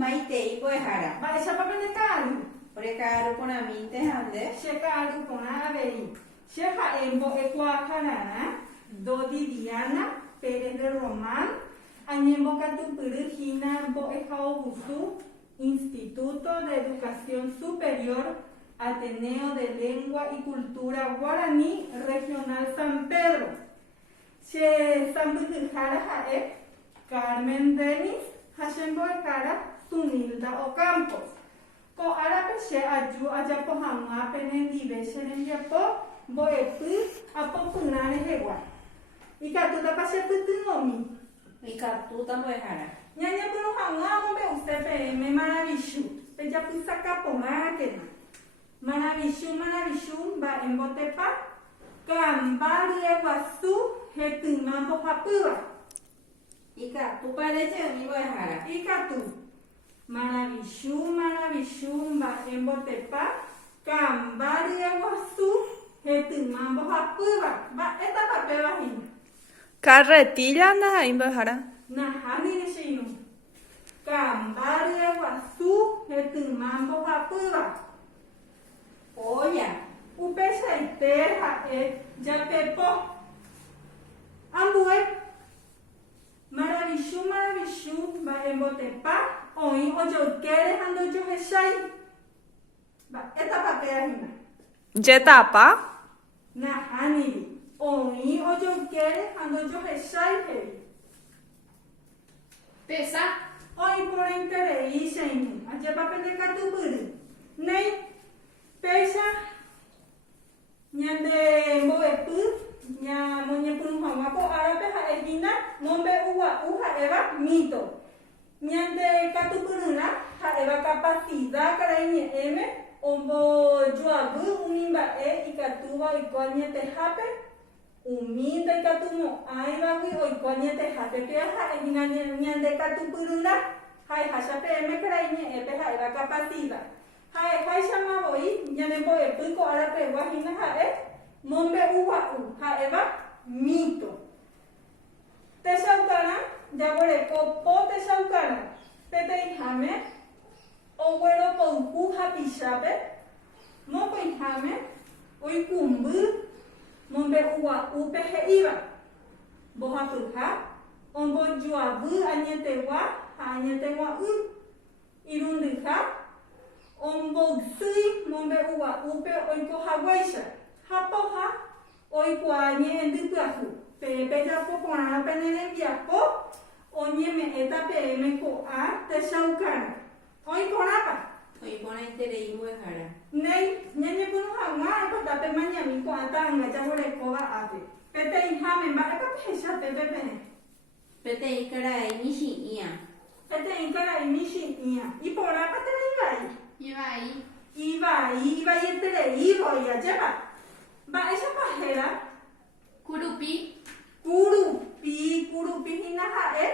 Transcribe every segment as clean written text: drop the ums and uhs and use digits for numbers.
Maitei poehara. Mba'éichapa pende ka'aru. Ore ka'aru porãmínte hande. Che ka'aru porã avei. Che ha'e mbo'ekuaakara'ã Dodiana Pérez de Román añembokatupyryhína mbo'ehaovusu Instituto de Educación Superior Ateneo de Lengua y Cultura Guaraní Regional San Pedro. Che sambýhyhára ha'e Carmen Denis ha che mbo'ehára Zunilda Ocampos. Ko'árape che aju ajapo hag̃ua penendive che rembiapo mbo'epy apopyrã rehegua. Ikatútapa che pytyvõmi. Ikatúta mbo'ehára. Ñañepyrũ hag̃ua amombe'u CPM Maravichu pejapysakáporãkena. Maravichu mba'e mbotepa kamba ryeguasu hetỹma mbohapýva. Ikatúpa reje'ỹmi mbo'ehára. Ikatu. Maravichu mba'e mbotepa kamba ryeguasu hetỹma mbohapýva. Mba'étapa pévahína. Carretilla ndaha'éi mbo'ehára. Nahániri che irũ. Kamba ryeguasu hetỹma mbohapýva. Olla. Upeichaite ha'e japepo. Ambue. Maravichu mba'e mbotepa oĩ ojoykére ha ndojohechái. Mba'étapa pévahína. Jetapa. Nahániri. Oĩ ojoykére ha ndojohechái he'i. Pesa. Oĩporãiterei che irũ. Ajépa pende katupyry. Néi. Péicha ñande mbo'epy moñepyrũ hag̃ua ko'árape ha'ehína mombe'ugua'u ha'éva mito. Ñande katupyrýra ha'éva capacidad karai ñe'ẽme ombojoavy umi mba'e ikatúva oiko añetehápe umi ndaikatumo'ãivagui oiko añetehápe pe ha'ehína ñande katupyrýra ha'ehácha peẽme karai ñe'ẽpe ha'éva capacidad. Ha'eháichamavoi ñande mbo'epy ko'árapegua hína ha'e mombe'ugua'u ha'éva mito. Techaukarã jaguereko po techaukarã peteĩháme ogueropouhu hapichápe mokõiháme oikumby mombe'ugua'úpe he'íva. Mbohapyha ombojoavy añetegua ha añetegua'y. Irundyha ombosýi mombe'ugua'úpe oikohaguéicha. Hapoha oikuaa ñe'ẽndypyahu. Pejapo porã pene rembiapo oñeme'ẽta peẽme ko'ã techaukarã. Oĩporãpa. Oĩporãiterei mbo'ehára. Néi ñañepyrũ hag̃ua apotápe mañami ko'ã ta'ãnga jaguerekóva ápe. Peteĩháme mba'épa pehechape pepeẽ. Peteĩ karai michi'ĩa. Peteĩ karai michi'ĩa. Iporãpa térã ivai. Ivai. Ivaietérei ajépa. Mba'éichapa héra. Kurupi. Kurupi hína ha'e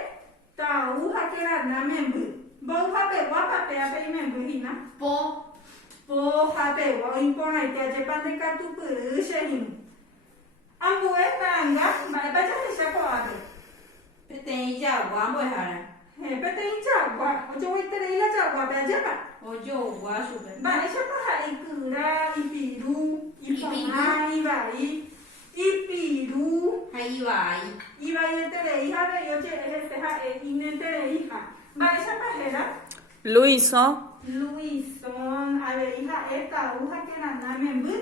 tau ha kerana memby. Mbo'uhapeguápa péape imemby hína. Po Pohapegua oĩporãite ajépa nde katupyry che irũ. Ambue ta'ãnga mba'épa jahecha ko'ápe. peteĩ jagua mbo'ehára. Peteĩ jagua ojoguaiterei la jaguápe ajépa. Ojogua chupe. Mba'éichapa ha'e ikyra, ipiru, iporã, ivai, ipiru. Ha ivai. Ivaieterei havei oje'eheche ha'e inetereiha. Mba'éichapa héra. Luison. Luison avei ha'e tau ha kerana memby.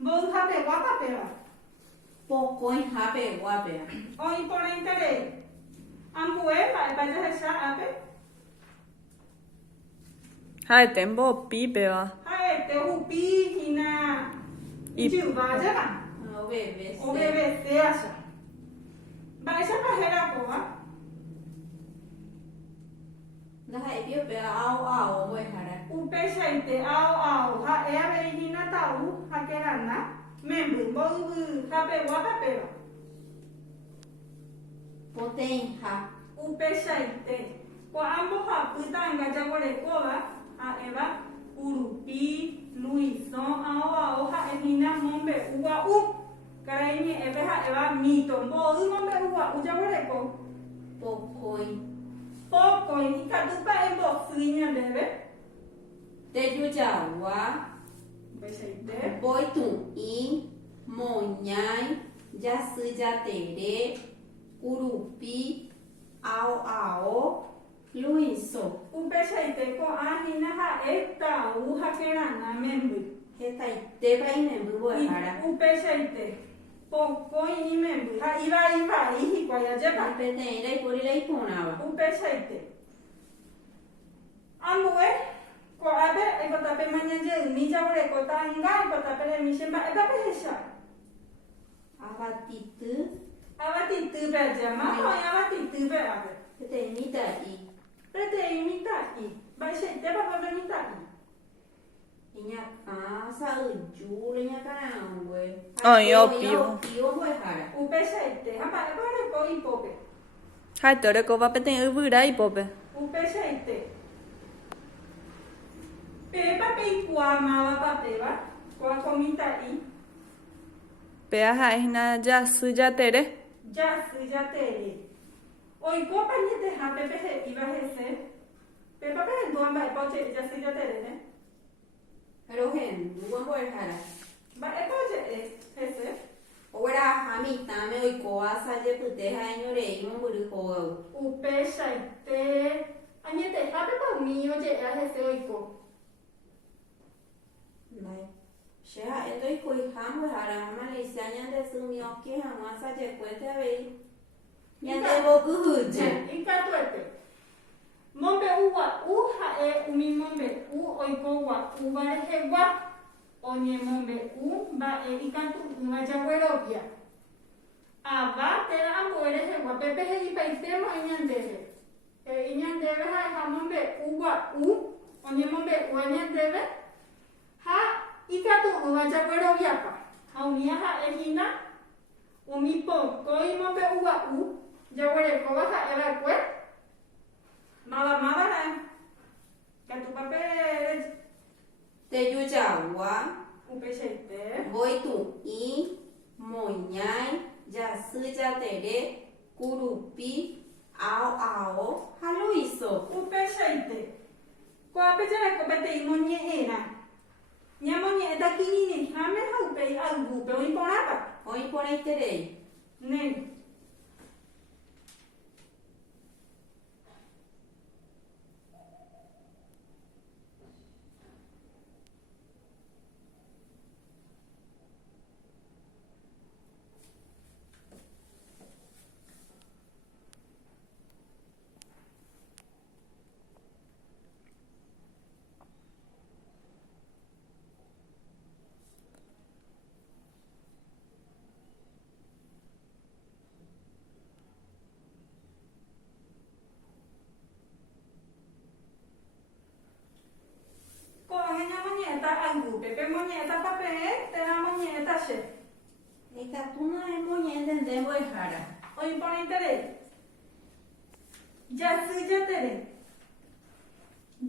Mbo'uhapeguápa péva. Pokõihapeguápe. Oĩporãiterei. Ambue mba'épa jahecha ápe. Ha'ete mbopípeva. Ha'ete hupi hína ijyva ajépa. OBVC acha. Mba'éichapa hérakova. Ndaha'épiope ao mbo'ehára. Upeichaite ao ha'e avei hína tau ha kerana memby mbo'uvyhapeguápa péva. Poteĩha. Upeichaite ko'ã mbohapy ta'ãnga jaguerekóva ha'éva Kurupi, Luison ao ha'ehína mombe'ugua'u. Karai ñe'ẽpe ha'éva mito. Mbo'y mombe'ugua'u jaguereko. Pokõi. Pokõi ikatúpa embosy iña debe. Teyujawa, Beseite. boitu'i, moñai, yasɨjatere, urupi, ao, luiso. Beseite ko ahina ha eta uha kerana membu. Hetaite imemby mbo'ehára. Beseite. Pokoi imembu. Ha iva ihikuaia jepa. Peteĩ ndaipóri reiporãva. Beseite. Ambue. Ko abe ekotape mañaje umijabure kotanga ekotape mishemba etape hesha. Avatity, Avati be jama ko avati be abe. peteĩ mita'i, Pete imitai. Beseite ba imitai. iñakã sa'yju leñakãrangue. Oi, ópio. Ópio mbo'ehára. Beseite. Hapa ebare ko ipope. Haitoreko peteĩ yvyra ipópe. Beseite. Pepa peikuamava papeva. Ko komitai. Pea ha'éhina jasy jatere. Jatere. Oiko pañete ha pepe he iba hese. Pepa pe duamba epoche jatere ne. Rohendu mbo'ehára. Ba epoche hese. Ogueraha mitãme oikóva asajepyte ha eñorei mombyry hógagui. Upechaite. Añete ha pepa umi oje hese oiko. Che ha'e ndoikoiha mbo'ehára Malicia ñandesými oke hag̃ua asajekuéte avei ñandembokyhyje. Ikatuete. Mombe uwa ha'e umi mombe oiko uva rehegua. Oñe mombe mba'e ikatu uva jaguerovia. Ava tera ambue rehegua pepe heipaitemo iñandeve. Iñandeve ha mombe uwa oñe mombe añandeve ha ikatu uva jagueroviapa. Ha umia ha'e hína umi pokoi mombe uva jaguerekóva ha'e vakue. Mava katupape Tejujagua, upechaite. boitu'i, moñai, jasy-jatere, kurupi, ao ha luiso. Upechaite. Koape jareko peteĩ moñe'ẽrã. Ñamoñe'ẽta kirirĩháme ha upéi ayvúpe oiporãpa. Oiporãiterei. Ne. Ñamoñe'ẽta ayvúpe pe moñe'ẽta pape térã moñe'ẽta che. Ikatúna emoñe'ẽtente mbo'ehára. Oiporãiterei.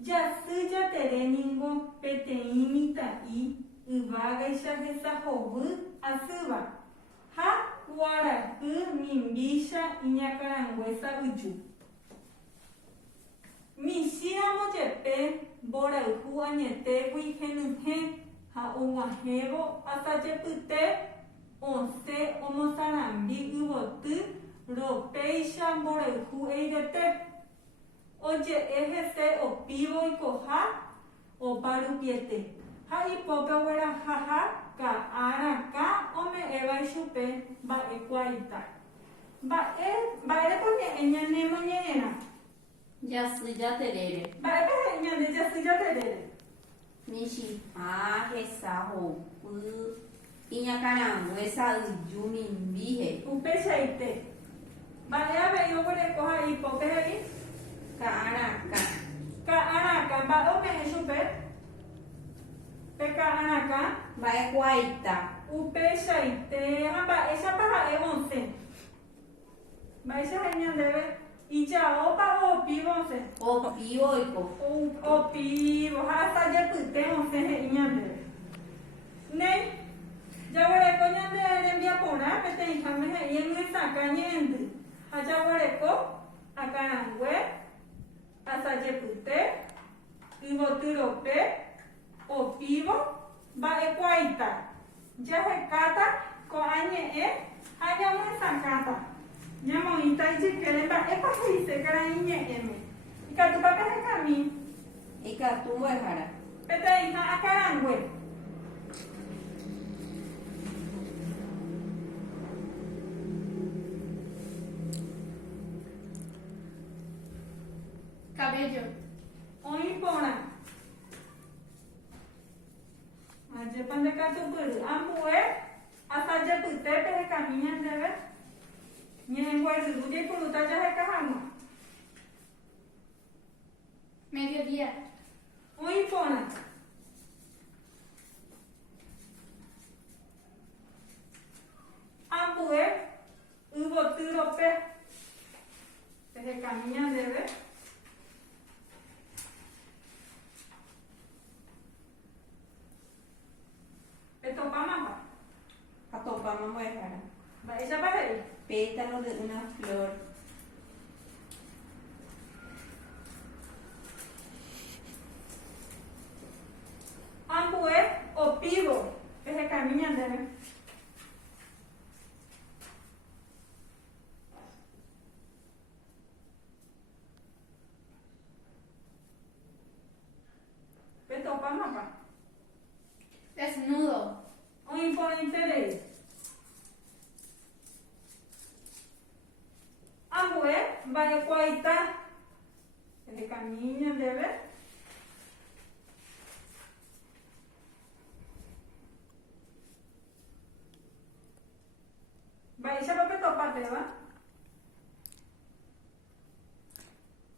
Jasy-jatere ningo peteĩ mitã'i yvágaicha hesahovy asýva ha kuarahy mimbícha iñakãrangue sa'yju. Michíramo jepe mborayhu añetégui henyhẽ ha og̃uahẽvo asajepyte osẽ omosãrambi yvoty ropéicha mborayhu eivete. Oje'e hese opívo oikoha opa rupiete. Ha ipópe ogueraha ka'arakã ome'ẽva ichupe mba'ekuaaita. Mba'érepa ñe'ẽ ñanemoñe'ẽrã. Jasy-jaterére. Mba'épe ñande jasy-jaterére. Michiha hesahovy iñakãrangue sa'yju mimbihe. Upechaite. Mba'e avei oguereko ha ipópe he'i. Ka'arakã. Ka'arakã mba'e ome'ẽ chupe. Pe ka'arakã. Mba'ekuaaita. Upechaite ha mba'éichapa ha'e osẽ. Mba'éicha ha'e ñandéve ija'ópa opívo osẽ. Opívo oiko. Opívo ha asajepyte osẽ he'i ñandéve. Ne jaguareko ñande rembiaporã peteĩháme he'i eñuesãka ñe'ẽndy ha jaguareko akarangue asajepyte opivo, mba'ekuaita. Jahekáta ko'añe'ẽ ha ñamohesakãta. Ñamoĩta ijykére mba'épa he'ise karai ñe'ẽme. Ikatúpa pehekami. Ikatu mbo'ehára. Peteĩ ha akarangue. Cabello. Oĩ porã. Ajépa ndekatupyry. Ambu'e asajepyte pehekami ñandéve. Ñe'ẽnguerýru jaipurúta jaheka hag̃ua. Mediodía. Oĩ porã. Ambu'e yvotyrope pehekami ñandéve. Petopámapa. Atopama mbo'ehára. Mba'éichapa he'i. Pétalo de una flor. Ambu'e opivo pehekami ñandéve. Petopámapa. Desnudo. Oĩ porãiterei. Ambu'e mba'ekuaita pehekami ñandéve. Mba'éichapa petopápeva.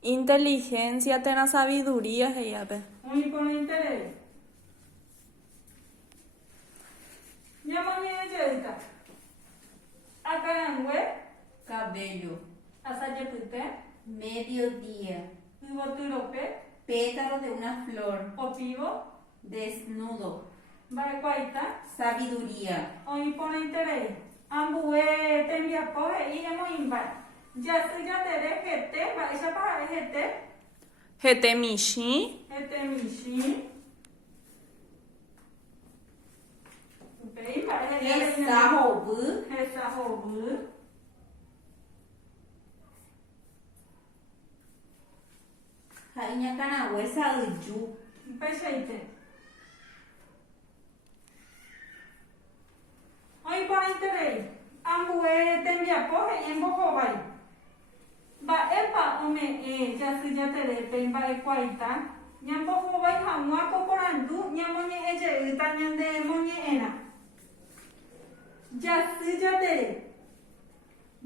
Inteligencia térã sabiduría he'íape. Oĩ porãiterei. Ñamoñe'ẽjeýta. Akarangue Cabello. asajepyte. Mediodía. Yvotyrope. Pétalo de una flor. Opivo. Desnudo. Mba'ekuaita. Sabiduría. Oĩ porãiterei. Ambu'e tembiapo he'i ñamoĩmbáre. Jasy jatere hete. Mba'éichapa ha'e hete. Hete michĩ. Hete michĩ. Upéi mba'e Hesa hovy. Hesa hovy. Ha iñakãrague sa'yju. Upéichaite. Oĩ porãiterei. Ambu'e tembiapo he'i embohovái. Mba'épa ome'ẽ jasy jaterépe mba'ekuaita. Ñambohovái hag̃ua poporandu ñamoñe'ẽjeýta ñande moñe'ẽrã. Jasy jatere.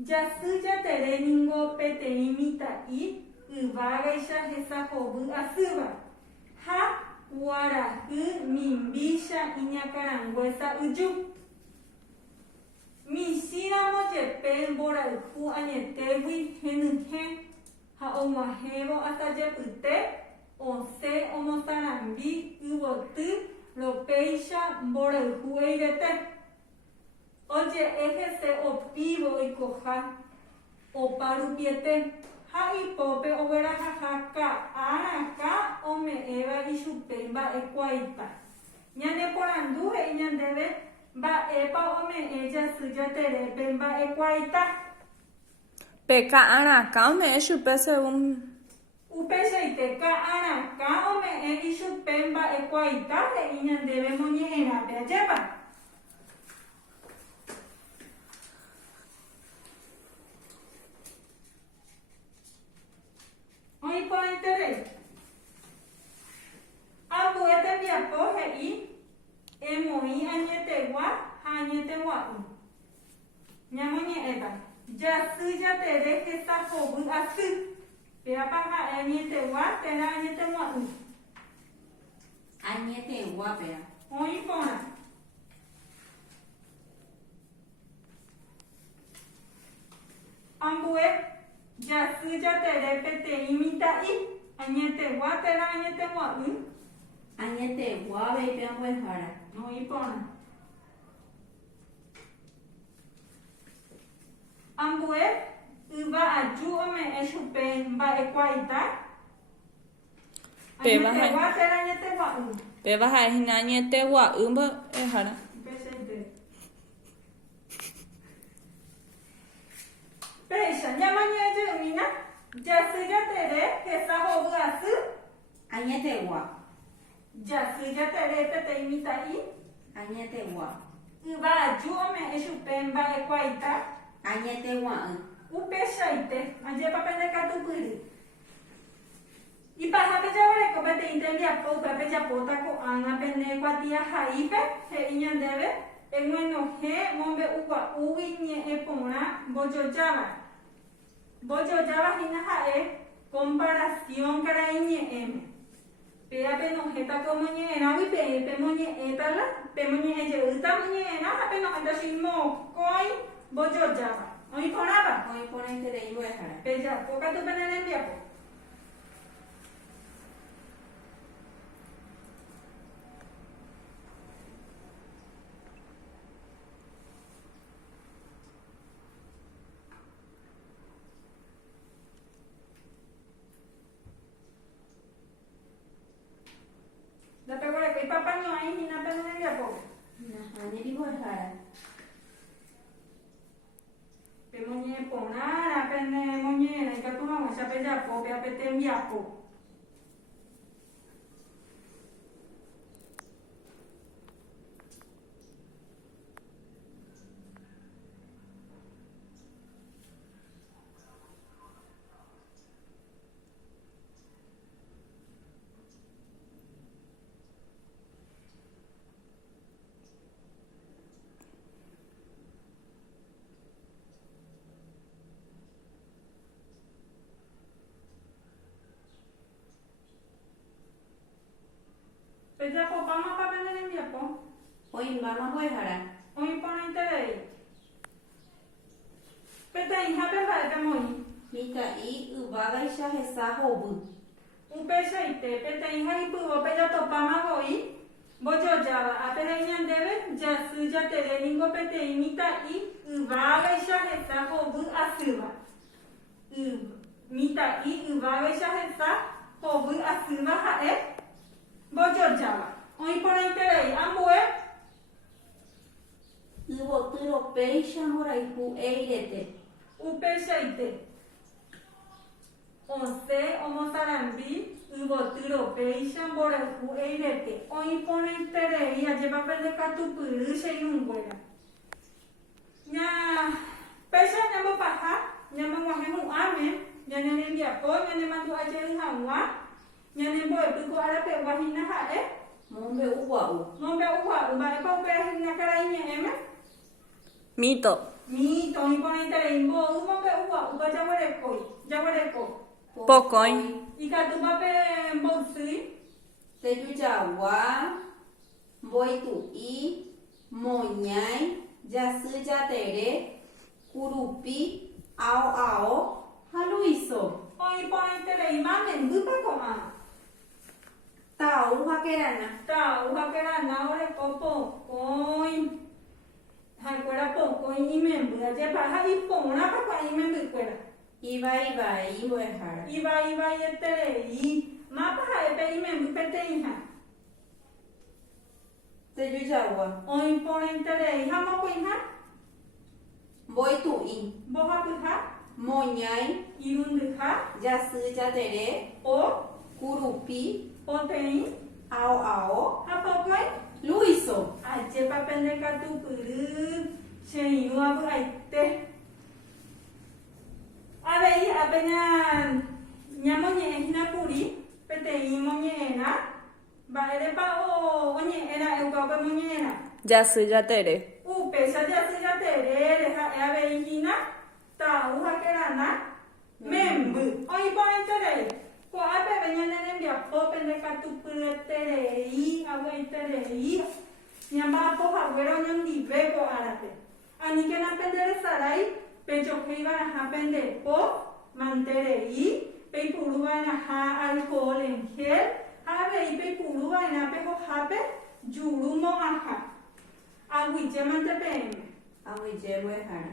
Jasy jatere niko peteĩ mitã'i yvágaicha hesa hovy asýva. Ha guarahy mimbícha iñakãrangue sa'yju. Michĩramo jepe mborayhu añetégui henyhẽ ha og̃uahẽvo asajepyte osẽ omosãrambi yvoty ropéicha mborayhu eirete. Oje'e hese opívo oikoha oparupiete ha ipópe oguerahaha ka'arãka ome'ẽva ichupe mba'ekuaita. Ñane porandu he'i ñandéve mba'épa ome'ẽ jasy jaterépe mba'ekuaita. Pe ka'arãka ome'ẽ chupe según Upeichaite ka'arãka ome'ẽ ichupe mba'ekuaita he'i ñandéve moñe'ẽrápe ajépa. Oĩ porãiterei. Ambu'e tembiapo he'i emoĩ añetegua ha añetegua'u. Ñamoñe'ẽta. Jasy jatere hesa hovy asy. Péapa ha'e añetegua térã añetegua'u. Añeteguápea. Oĩ porã. Ambu'e jasy jatere peteĩ mitã'i. Añetegua térã añetegua'u. Añeteguávepe ambuehára. Oĩ porã. Ambu'e yva'aju ome'ẽ chupe mba'ekuaita. Péva Añetegua térã añetegua'u. Pe baja hinañete gua'ymbo ehara. Upeichaite. Péicha ñamañe'ẽjeýmina jasy jatere hesa hovy asy. Añetegua. Jasy jatere peteĩ mitã'i. Añetegua. Yva aju ome'ẽ chupe mba'ekuaita. Añetegua'ỹ. Upeichaite ajépa pendekatupyry. Ipahápe jaguareko peteĩ tembiapo upe japóta ko'ág̃a pene kuatiahaípe he'i ñandéve eg̃uenohẽ mombe'ugua'úgui ñe'ẽ porã mbojojáva. Mbojojávahína ha'e comparación karai ñe'ẽme. Péa penohétako omoñe'ẽrãgui pemoñe'ẽtala, pemoñe'ẽjeýta moñe'ẽrã ha penohéta chimokõi mbojojáva. Oĩporãva. Oĩporãiterei mbo'ehára. Pejapo katu pene rembiapo. Ndapeguareko ipapaño'ãihína pene rembiapo. Nahániri mbo'ehára. Pemoñe'ẽporãra pene moñe'ẽrã ikatu hag̃uáicha pejapo péape tembiapo. Pejapopa mapa pene rembiapo. Oĩmbáma mbo'ehára. Oĩporãiterei. Peteĩhápe mba'e pemoĩ. Mitã'i yvávaicha hesa hovy. Upeichaite peteĩ ha ipyvo pejatopámavoi mbojojáva ápe he'i ñandéve jasy jatere niko peteĩ mitã'i yvávaicha hesa hovy asýva. Mitã'i yvávaicha hesa hovy asýva ha'e mbojojáva. Oĩporãiterei ambue. Yvotyro péicha mborayhu eirete. Upeichaite. Osẽ omosarambi yvotyro péicha mborayhu eirete. Oĩporãiterei ajépa pendekatupyry che irũnguéra. Péicha ñambopaha ñamog̃uahẽ hu'ãme ñane rembiapo ñanemandu'ajeýi hag̃ua ñanembo'epy ko arapeguahína ha'e Mombe'ugua'u. mombe'ugua'u mba'épa upehína karai ñe'ẽme. Mito. Mito oĩporãiterei mbo'y mombe'ugua'úpa jaguareko. Pokõi. Ikatúpa pe mbo'ysýi. Tejujagua. Mbo'itu'i. Moñái. Jasy jatere. Kurupi. Ao. Ha Luiso. Oĩporãiterei mamembýpa ko'ã. Tau ha Kerana. Tau ha Kerana oreko pokõi. Ha'ekuéra pokõi imemby ajépa ha iporãpa ko'ã imembykuéra. Ivai mbo'ehára. Ivaieterei. Mápa ha'épe imemby peteĩha. Tejujagua. Oĩporãiterei ha mokõiha. Mbo'itu'i. Mbohapyha. Moñái. Irundyha. Jasy jatere. O. Kurupi. Poteĩ. Ao. Ha pokõi. Luiso. Ajépa pendekatupyry che irũ avy'aite. Avei ápe ñamoñe'ẽhínakuri peteĩ moñe'ẽrã. Mba'érepa oñe'ẽra'e ukápe moñe'ẽrã. Jasy jatere. Upéicha jasy jaterére ha'e aveihína tau ha Kerana memby. Oĩporãiterei. Ko'ápe ñane rembiapo pendekatupyeterei avy'aiterei ñamba'apohaguére oñondive ko árape. Aníkena penderesarái pejohéiva'erã pendepo manterei peipurúva'erã alcohol en gel ha avei peipurúva'erã pehohápe juru mo'ãha aguyje mantepeẽme. Aguyje mbo'ehára.